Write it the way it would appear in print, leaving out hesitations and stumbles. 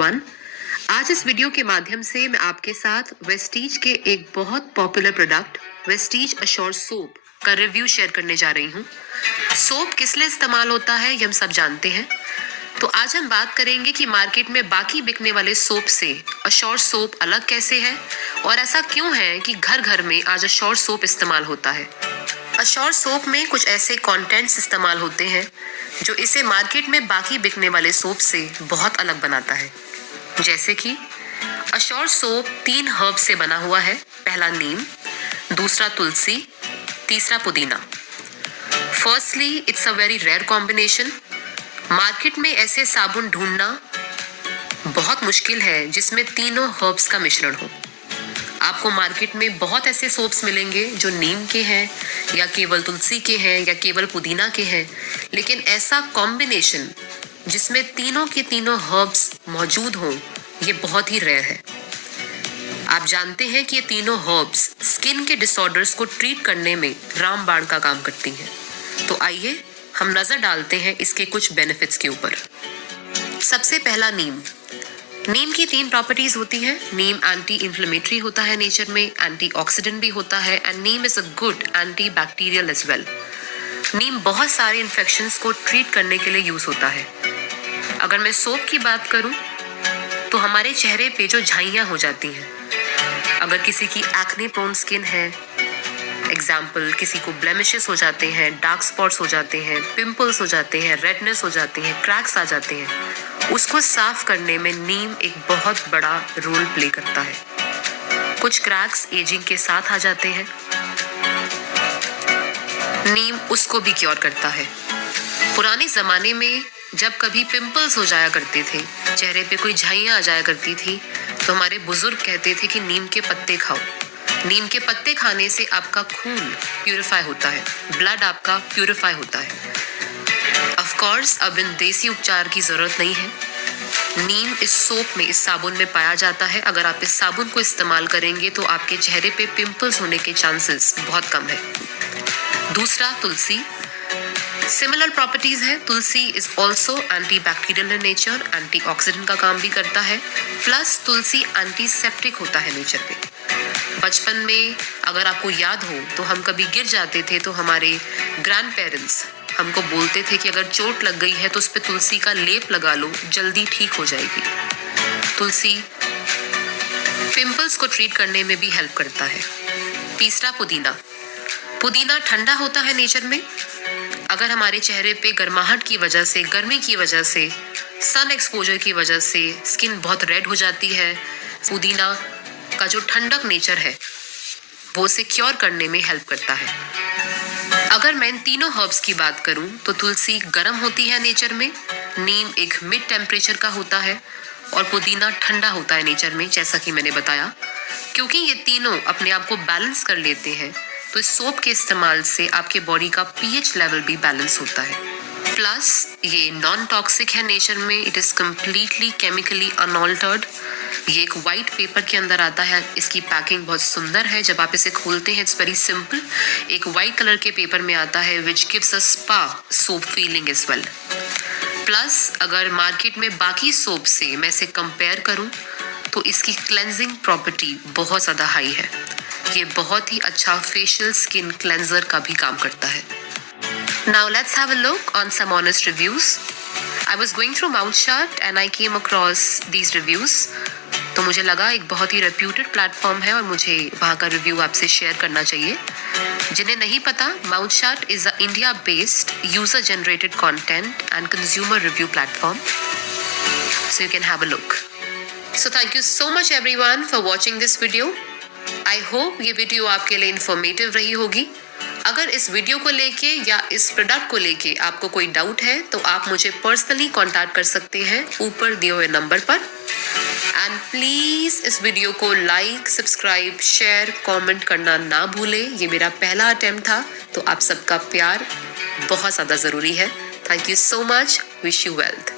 Everyone. आज इस video के माध्यम से मैं आपके साथ वेस्टीज के एक बहुत popular product Vestige assure soap का रिव्यू शेयर करने जा रही हूँ। सोप किस लिए इस्तेमाल होता है ये हम सब जानते हैं, तो आज हम बात करेंगे कि मार्केट में बाकी बिकने वाले सोप से अश्योर सोप अलग कैसे है और ऐसा क्यों है कि घर घर में आज अश्योर सोप इस्तेमाल होता है। अश्योर सोप में कुछ ऐसे कंटेंट्स इस्तेमाल होते हैं जो इसे मार्केट में बाकी बिकने वाले सोप से बहुत अलग बनाता है। जैसे कि अश्योर सोप 3 हर्ब से बना हुआ है। पहला नीम, दूसरा तुलसी, तीसरा पुदीना। Firstly it's a very rare combination. Market में ऐसे साबुन ढूंढना बहुत मुश्किल है जिसमें तीनों हर्ब्स का मिश्रण हो। आपको मार्केट में बहुत ऐसे सोप्स मिलेंगे जो नीम के हैं या केवल तुलसी के हैं या केवल पुदीना के हैं, लेकिन ऐसा कॉम्बिनेशन जिसमें तीनों के तीनों हर्ब्स मौजूद हों ये बहुत ही रेयर है। आप जानते हैं कि ये तीनों हर्ब्स स्किन के डिसऑर्डर्स को ट्रीट करने में रामबाण का काम करती हैं। तो आइए हम नजर डालते हैं इसके कुछ बेनिफिट्स के ऊपर। सबसे पहला नीम। नीम की 3 प्रॉपर्टीज होती हैं। नीम एंटी इंफ्लेमेटरी होता है नेचर में, एंटीऑक्सीडेंट भी होता है and neem is a good anti bacterial as well. Neem बहुत सारे इन्फेक्शंस को ट्रीट करने के लिए यूज होता है। अगर मैं सोप की बात करूं तो हमारे चेहरे पे जो झाइयां हो जाती हैं, अगर किसी की एक्ने प्रोन स्किन है, एग्जाम्पल किसी को ब्लेमिशेस हो जाते हैं, डार्क स्पॉट्स हो जाते हैं, पिंपल्स हो जाते हैं, रेडनेस हो जाती है, क्रैक्स आ जाते हैं, उसको साफ करने में नीम एक बहुत बड़ा रोल प्ले करता है। कुछ क्रैक्स एजिंग के साथ आ जाते हैं, नीम उसको भी क्योर करता है। पुराने जमाने में जब कभी पिंपल्स हो जाया करते थे, चेहरे पे कोई झाइयां आ जाया करती थी, तो हमारे बुजुर्ग कहते थे कि नीम के पत्ते खाओ। नीम के पत्ते खाने से आपका खून प्यूरिफाई होता है, ब्लड आपका प्यूरिफाई होता है। ऑफ कोर्स अब इन देसी उपचार की जरूरत नहीं है। नीम इस सोप में, इस साबुन में पाया जाता है। अगर आप इस साबुन को इस्तेमाल करेंगे तो आपके चेहरे पे पिंपल्स होने के चांसेस बहुत कम है। दूसरा तुलसी। सिमिलर प्रॉपर्टीज है। Tulsi is also anti bacterial in nature, antioxidant का काम भी करता है, प्लस तुलसी एंटीसेप्टिक होता है नेचर पे। बचपन में अगर आपको याद हो तो हम कभी गिर जाते थे तो हमारे ग्रैंड पेरेंट्स हमको बोलते थे कि अगर चोट लग गई है तो उस पे तुलसी का लेप लगा लो, जल्दी ठीक हो जाएगी। तुलसी पिंपल्स को ट्रीट करने में भी हेल्प करता है। तीसरा पुदीना। पुदीना ठंडा होता है नेचर में। अगर हमारे चेहरे पे गर्माहट की वजह से, गर्मी की वजह से, सन एक्सपोजर की वजह से स्किन बहुत रेड हो जाती है, पुदीना का जो ठंडक नेचर है वो उसे क्योर करने में हेल्प करता है। अगर मैं इन तीनों हर्ब्स की बात करूं तो तुलसी गर्म होती है नेचर में, नीम एक मिड टेम्परेचर का होता है और पुदीना ठंडा होता है नेचर में, जैसा कि मैंने बताया। क्योंकि ये तीनों अपने आप को बैलेंस कर लेते हैं तो इस सोप के इस्तेमाल से आपके बॉडी का पीएच लेवल भी बैलेंस होता है। प्लस ये नॉन टॉक्सिक है नेचर में, it is completely chemically unaltered. ये एक वाइट पेपर के अंदर आता है। इसकी पैकिंग बहुत सुंदर है। जब आप इसे खोलते हैं इट्स वेरी सिंपल। एक वाइट कलर के पेपर में आता है which gives a spa soap feeling as well. Plus अगर मार्केट में बाकी सोप से मैं इसे कंपेयर करूं तो इसकी क्लेंजिंग प्रॉपर्टी बहुत ज़्यादा हाई है। ये बहुत ही अच्छा फेशियल स्किन क्लेंजर का भी काम करता है। Now let's have a look on some honest reviews. I was going through Mouthshut and I came across these reviews. तो मुझे लगा एक बहुत ही रेप्यूटेड प्लेटफॉर्म है और मुझे वहाँ का रिव्यू आपसे शेयर करना चाहिए। जिन्हें नहीं पता, Mouthshut is a India-based user-generated content and consumer review platform. So you can have a look. So thank you so much everyone for watching this video. I hope ये वीडियो आपके लिए informative रही होगी। अगर इस वीडियो को लेके या इस प्रोडक्ट को लेके आपको कोई डाउट है तो आप मुझे पर्सनली कांटेक्ट कर सकते हैं ऊपर दिए हुए नंबर पर। एंड प्लीज इस वीडियो को लाइक, सब्सक्राइब, शेयर, कमेंट करना ना भूलें। ये मेरा पहला अटेम्प्ट था तो आप सबका प्यार बहुत ज़्यादा ज़रूरी है। Thank you so much. Wish you wealth.